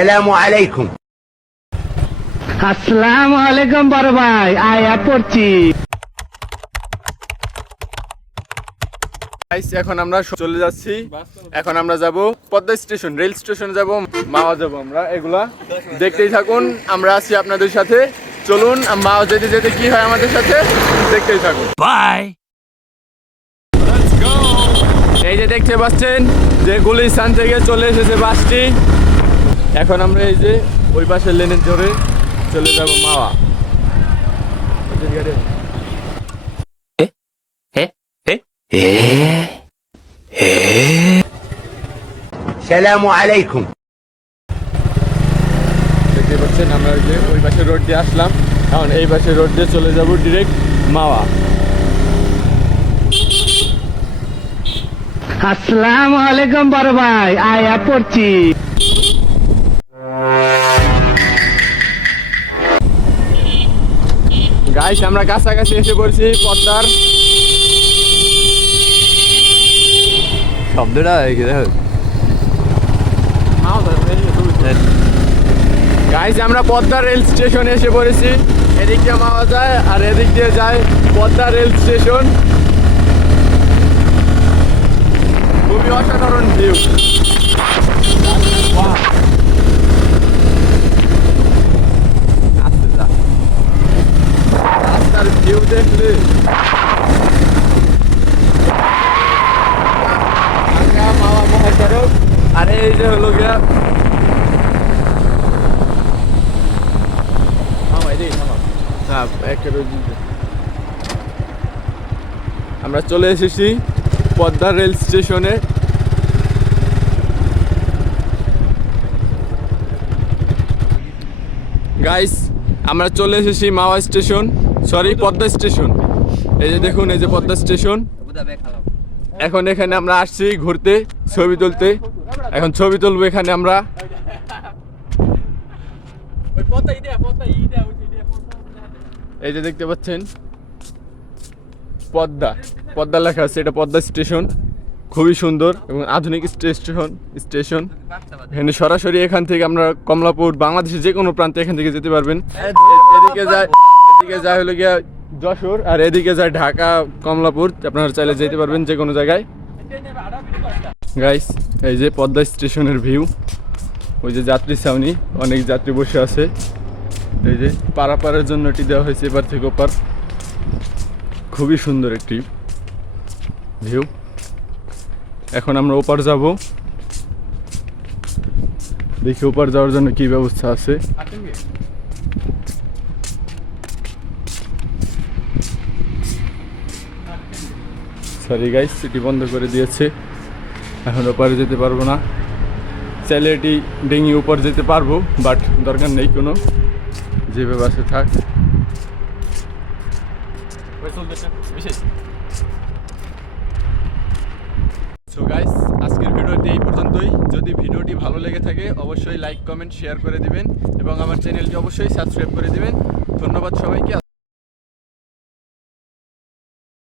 সালামু আলাইকুম। আসসালামু আলাইকুম বড় ভাই, আয়া পড়ছি। এখন আমরা চলে যাচ্ছি, এখন আমরা যাব পদ্মা স্টেশন, রেল স্টেশন যাব, মাওয়া যাব, আমরা এগুলা দেখতেই থাকুন। আমরা আছি আপনাদের সাথে, চলুন মাওয়া যেতে যেতে কি হয় আমাদের সাথে দেখতেই থাকুন। বাই। এই যে দেখতে পাচ্ছেন যে গুলিস্তান থেকে চলে এসেছে বাসটি। এখন আমরা এই যে ওই পাশের লেনে ধরে চলে যাব মাওয়া। সালামু আলাইকুম। দেখতে পাচ্ছেন আমরা যে ওই পাশের রোড দিয়ে আসলাম, এখন এই পাশের রোড দিয়ে চলে যাব ডিরেক্ট মাওয়া। আসসালামু আলাইকুম বড় ভাই, আয়া পড়ছি। গাইস আমরা কাছাকাছি এসে পড়ছি পদ্মার। শব্দটা গাইস আমরা পদ্মা রেল স্টেশনে এসে পড়েছি। এদিক দিয়ে মাওয়া যায় আর এদিক দিয়ে যায় পদ্মা রেল স্টেশন। খুবই অসাধারণ ভিউ। রাস্তার ভিউ দেখলে মাওয়া মহাসড়ক, আর এই যে হলো গিয়া আমরা চলে এসেছি পদ্মা রেল স্টেশনে। গাইস আমরা চলে এসেছি মাওয়া স্টেশন, সরি পদ্মা স্টেশন। এই যে দেখুন, এই যে পদ্মা স্টেশন। এখন এখানে আমরা আসছি ঘুরতে, ছবি তুলতে। এখন ছবি তুলবো এখানে আমরা। এই যে দেখতে পাচ্ছেন পদ্মা, পদ্মা লেখা আছে, এটা পদ্মা স্টেশন। খুবই সুন্দর এবং আধুনিক স্টেশন। এখানে সরাসরি এখান থেকে আমরা কমলাপুর, বাংলাদেশের যে কোনো প্রান্তে এখান থেকে যেতে পারবেন। এদিকে যায় হলো গিয়া যশোর, আর এদিকে যায় ঢাকা, কমলাপুর। আপনারা চাইলে যেতে পারবেন যে কোনো জায়গায়। গাইস এই যে পদ্মা স্টেশনের ভিউ। ওই যে যাত্রী ছাউনি, অনেক যাত্রী বসে আছে। এই যে পারাপারের জন্য এটি দেওয়া হয়েছে এপার থেকে ওপার। খুবই সুন্দর একটি ভিউ। এখন আমরা ওপার যাব, দেখি ওপার যাওয়ার জন্য কি ব্যবস্থা আছে। সরি গাইস, এটি বন্ধ করে দিয়েছে, এখন ওপারে যেতে পারবো না। চাইলে এটি ডিঙি উপর যেতে পারবো, বাট দরকার নেই কোনো, যেভাবে আছে থাক। সো গাইস আজকের ভিডিওটি এই পর্যন্তই। যদি ভিডিওটি ভালো লেগে থাকে অবশ্যই লাইক, কমেন্ট, শেয়ার করে দিবেন এবং আমার চ্যানেলটি অবশ্যই সাবস্ক্রাইব করে দিবেন। ধন্যবাদ সবাইকে।